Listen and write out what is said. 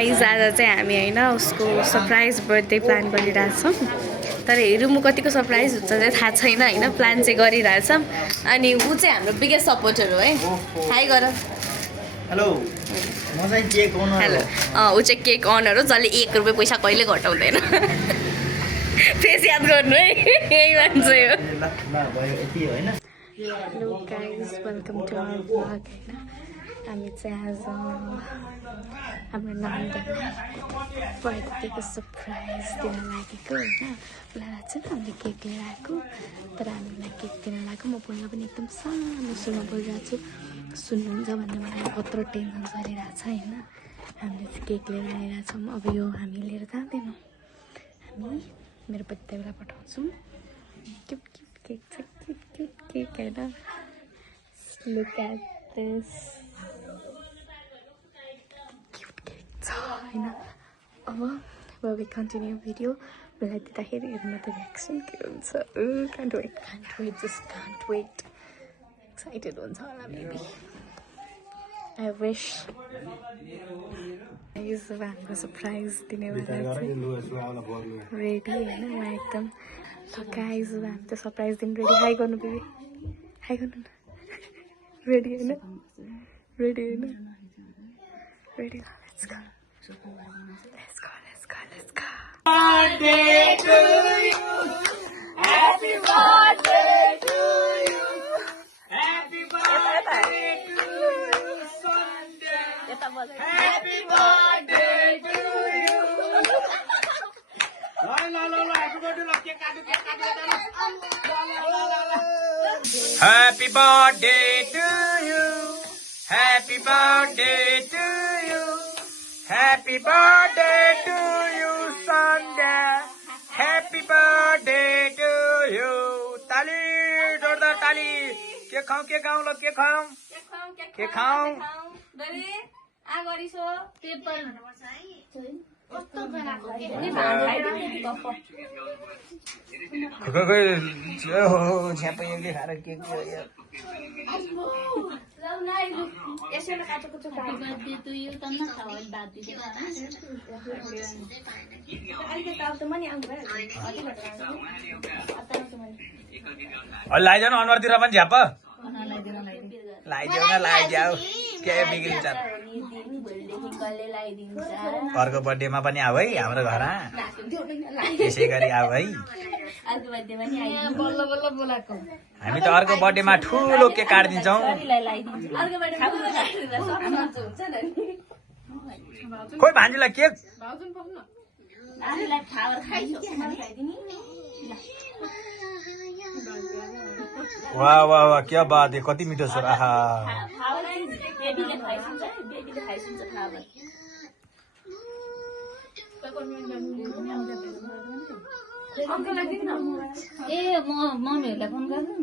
Guys आज चाहिँ हामी होइन उसको सरप्राइज बर्थडे प्लान गरिरहेछौँ तर हेरौँ म कतिको सरप्राइज हुन्छ चाहिँ थाहा छैन होइन प्लान चाहिँ गरिरहेछौँ अनि ऊ चाहिँ हाम्रो बिगेस्ट सपोर्टर हो है हाई गर हेलो म चाहिँ केक ओनर हेलो ऊ चाहिँ केक अनर हो जसले 1 रुपियाँ पैसा कहिले घटाउँदैन फेस याद गर्नु है यही मान्छे हो ल भयो यति होइन hello guys welcome to our blog होइन हामी चाहिँ आज हाम्रो नानीलाई बर्थडेको सरप्राइज दिन लागेको होइन उसलाई चाहिँ हामीले केक लिएर आएको तर हामीलाई केक दिन लागेको म बोल्न पनि एकदम सानो सुनमा बोलिरहेको छु सुन्नुहुन्छ भन्ने मलाई कत्रो टेन्सन चलिरहेको छ होइन हामीले चाहिँ केक लिएर आइरहेछौँ अब यो हामी लिएर जाँदैनौँ हामी मेरो बर्थडे बेला पठाउँछौँ क्युट क्युट केक छ क्युट क्युट केक होइन look at this cute cake छ होइन अब वी कन्टिन्यू भिडियो बेला दिँदाखेरि हेर्नु त रियाक्सन के हुन्छ can't wait just can't wait excited हुन्छ होला मेबी आई विश हाम्रो सरप्राइज दिने बेला चाहिँ रेडी होइन म एकदम गाइज हामी त सरप्राइज दिन रेडी हाई गर्नु बेबी हाई गर्नु न रेडी होइन रेडी होइन ready let's go let's go let's go let's go birthday to you happy birthday to you happy birthday to you Sunday happy birthday to you Happy birthday to you. Happy birthday to you. Happy birthday to you, Sunday. Happy birthday to you. ताली जोरदार ताली के खाऊं लो के खाऊं बरे आगरी so paper हुनुपर्छ है कस्तो बनाको के खोइ छ्यापै एकले खाएर के लाइजाऊ अनुहारतिर पनि झ्याप लाइजाऊ के बिग्रिन्छ अर्को बर्थडेमा पनि आऊ है हाम्रो घर त्यसै गरी आऊ है हामी त अर्को बर्थडेमा ठुलो केक काटिदिन्छौँ खोइ भान्जीलाई केक वाह वाह वाह क्या बात है कति मिठो स्वर आहा ए म मम्मीहरूलाई फोन गर्नु